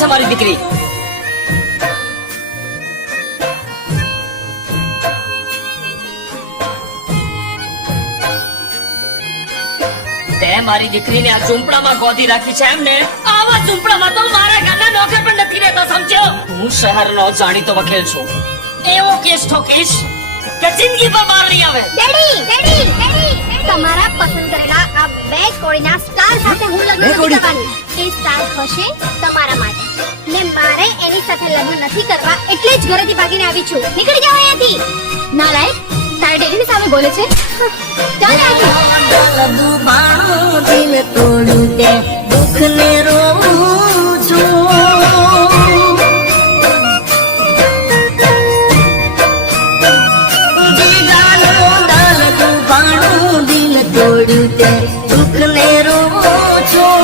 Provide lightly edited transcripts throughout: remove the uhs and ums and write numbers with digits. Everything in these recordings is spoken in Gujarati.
છે મારી દીકરી. તે મારી દીકરીને આ ઝૂંપડામાં ગોદી રાખી છે એમ ને? આવા ઝૂંપડામાં તો મારા ઘરના નોકર પણ નથી રહેતા, સમજો? હું શહેરનો જાણીતો વકીલ છું. એવો કેસ ઠોકીશ કે જિંદગી પર બહાર નહીં આવે. ડેડી તમારા પસંદ કરેલા આ બે કોળીના સ્ટાર સાથે હું લગ્ન નથી કરવાની. એ સ્ટાર હશે તમારા માટે ને મારે એની સાથે લગ્ન નથી કરવા, એટલે જ ઘરેથી ભાગીને આવી છું. નીકળી જાઓ અહીંયાથી. નાલાયક, તારા ડેડીની સામે બોલે છે. ચાલ અહીંયાથી. દિલ તોડું તે દુઃખ ને રોઉં છું. તોડ્યું તે દુઃખ ને રોઉં છું.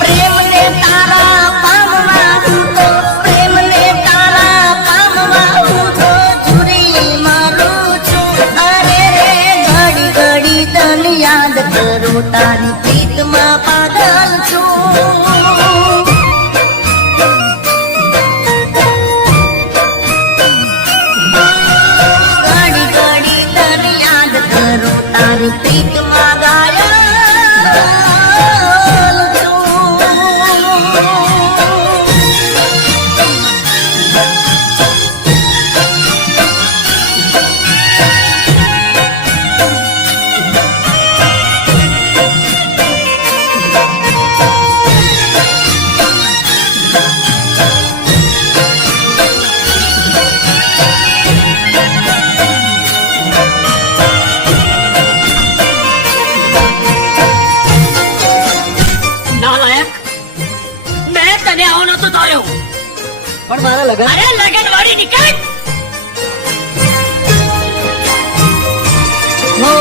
પ્રેમ ને તારા પામવા હું તો, પ્રેમ ને તારા પામવા હું તો ચૂરી મારું છું. અરે રે ઘડી ઘડી તને યાદ કરું, તારી પ્રીતમાં પાગલ છું. પ્રીતમાં ઘાયલ છું. પણ મારા લગન. અરે લગન વાળી નીકળ. હો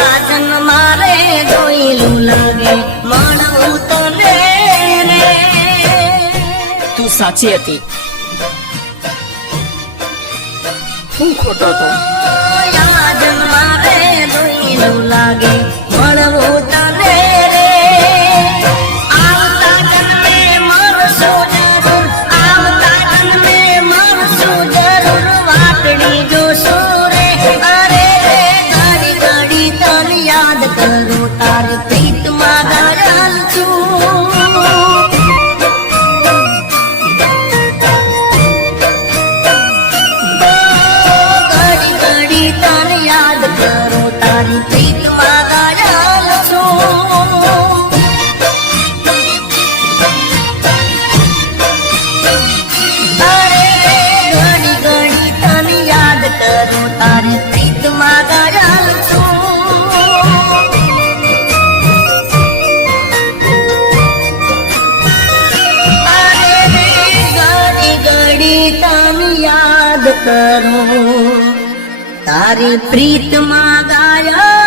આજન મારે જોઈલું લાગે મળવું તને રે. તું સાચી હતી, હું ખોટો હતો. આજન મારે જોઈલું લાગે મળવું તને રે. આવતા જન્મે મળશું જરૂર, વાટડી જોશું રે. અરે રે ઘડી ઘડી તને યાદ કરું, તારી પ્રીતમાં ઘાયલ છું. ઘડી ઘડી તને યાદ કરું, તારી પ્રીતમાં ઘાયલ છું. તારી પ્રીતમાં ઘાયલ છું. અરે રે ઘડી ઘડી તને યાદ કરું, તારી પ્રીતમાં ઘાયલ